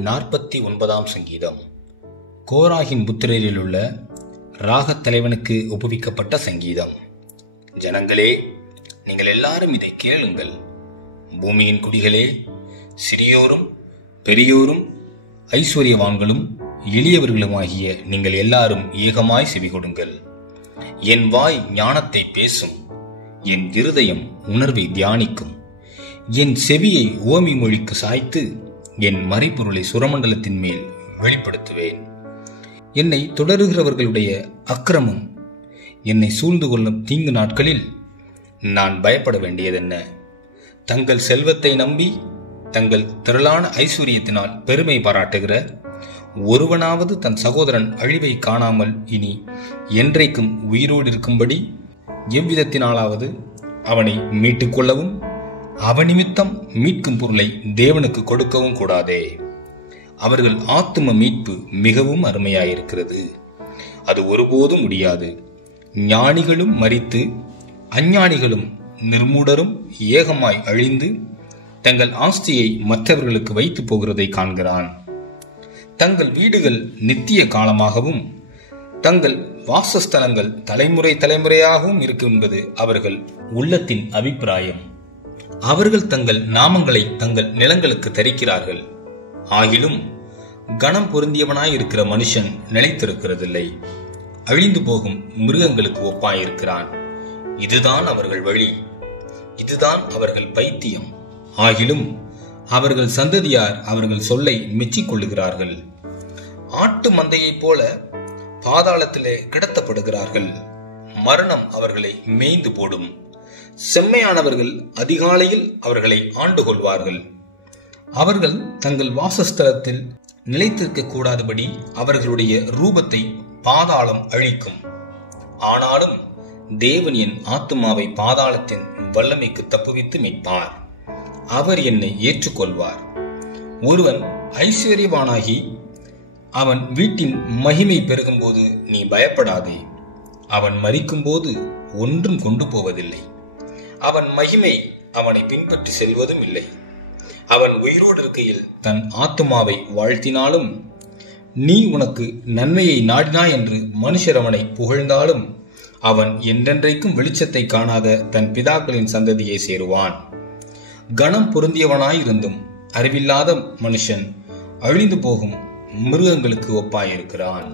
49ஆம் சங்கீதம். கோராகின் புத்திரரில் உள்ள ராகத் தலைவனுக்கு ஒப்புவிக்கப்பட்ட சங்கீதம். ஜனங்களே, நீங்கள் எல்லாரும் இதை கேளுங்கள். பூமியின் குடிகளே, சிறியோரும் பெரியோரும் ஐஸ்வர்யவான்களும் எளியவர்களுமாகிய நீங்கள் எல்லாரும் ஏகமாய் செவிகொடுங்கள். என் வாய் ஞானத்தை பேசும், என் இருதயம் உணர்வை தியானிக்கும். என் செவியை ஓமி மொழிக்கு சாய்த்து என் மறைபொருளை சுரமண்டலத்தின் மேல் வெளிப்படுத்துவேன். என்னை தொடருகிறவர்களுடைய அக்கிரமம் என்னை சூழ்ந்து கொள்ளும் தீங்கு நாட்களில் நான் பயப்பட வேண்டியதென்ன? தங்கள் செல்வத்தை நம்பி தங்கள் திரளான ஐஸ்வர்யத்தினால் பெருமை பாராட்டுகிற ஒருவனாவது தன் சகோதரன் அழிவை காணாமல் இனி என்றைக்கும் உயிரோடு இருக்கும்படி எவ்விதத்தினாலாவது அவனை மீட்டுக் கொள்ளவும் அவனிமித்தம் மீட்கும் பொருளை தேவனுக்கு கொடுக்கவும் கூடாதே. அவர்கள் ஆத்தும மீட்பு மிகவும் அருமையாயிருக்கிறது, அது ஒருபோதும் முடியாது. ஞானிகளும் மரித்து அஞ்ஞானிகளும் நிர்மூடரும் ஏகமாய் அழிந்து தங்கள் ஆஸ்தியை மற்றவர்களுக்கு வைத்து போகிறதை காண்கிறான். தங்கள் வீடுகள் நித்திய காலமாகவும் தங்கள் வாசஸ்தலங்கள் தலைமுறை தலைமுறையாகவும் இருக்கும் என்பது அவர்கள் உள்ளத்தின் அபிப்பிராயம். அவர்கள் தங்கள் நாமங்களை தங்கள் நிலங்களுக்கு தரிக்கிறார்கள். ஆகிலும் கணம் பொருந்தியவனாயிருக்கிற மனுஷன் நிலைத்திருக்கிறதில்லை. அழிந்து போகும் மிருகங்களுக்கு ஒப்பாயிருக்கிறான். இதுதான் அவர்கள் வழி, இதுதான் அவர்கள் பைத்தியம். ஆகிலும் அவர்கள் சந்ததியார் அவர்கள் சொல்லை மெச்சிக் கொள்ளுகிறார்கள். ஆட்டு மந்தையைப் போல பாதாளத்திலே கிடத்தப்படுகிறார்கள். மரணம் அவர்களை மேய்ந்து போடும். செம்மையானவர்கள் அதிகாலையில் அவர்களை ஆண்டு கொள்வார்கள். அவர்கள் தங்கள் வாசஸ்தலத்தில் நிலைத்திருக்க கூடாதபடி அவர்களுடைய ரூபத்தை பாதாளம் அழிக்கும். ஆனாலும் தேவன் என் ஆத்துமாவை பாதாளத்தின் வல்லமைக்கு தப்புவித்து மீட்பார். அவர் என்னை ஏற்றுக்கொள்வார். ஒருவன் ஐஸ்வர்யவானாகி அவன் வீட்டின் மகிமை பெருகும்போது நீ பயப்படாதே. அவன் மரிக்கும் போது ஒன்றும் கொண்டு போவதில்லை. அவன் மகிமை அவனை பின்பற்றி செல்வதும் இல்லை. அவன் உயிரோடு இருக்கையில் தன் ஆத்துமாவை வாழ்த்தினாலும், நீ உனக்கு நன்மையை நாடினாய் என்று மனுஷர் அவனை புகழ்ந்தாலும், அவன் என்றென்றைக்கும் வெளிச்சத்தை காணாத தன் பிதாக்களின் சந்ததியை சேருவான். கணம் பொருந்தியவனாயிருந்தும் அறிவில்லாத மனுஷன் அழிந்து போகும் மிருகங்களுக்கு ஒப்பாயிருக்கிறான்.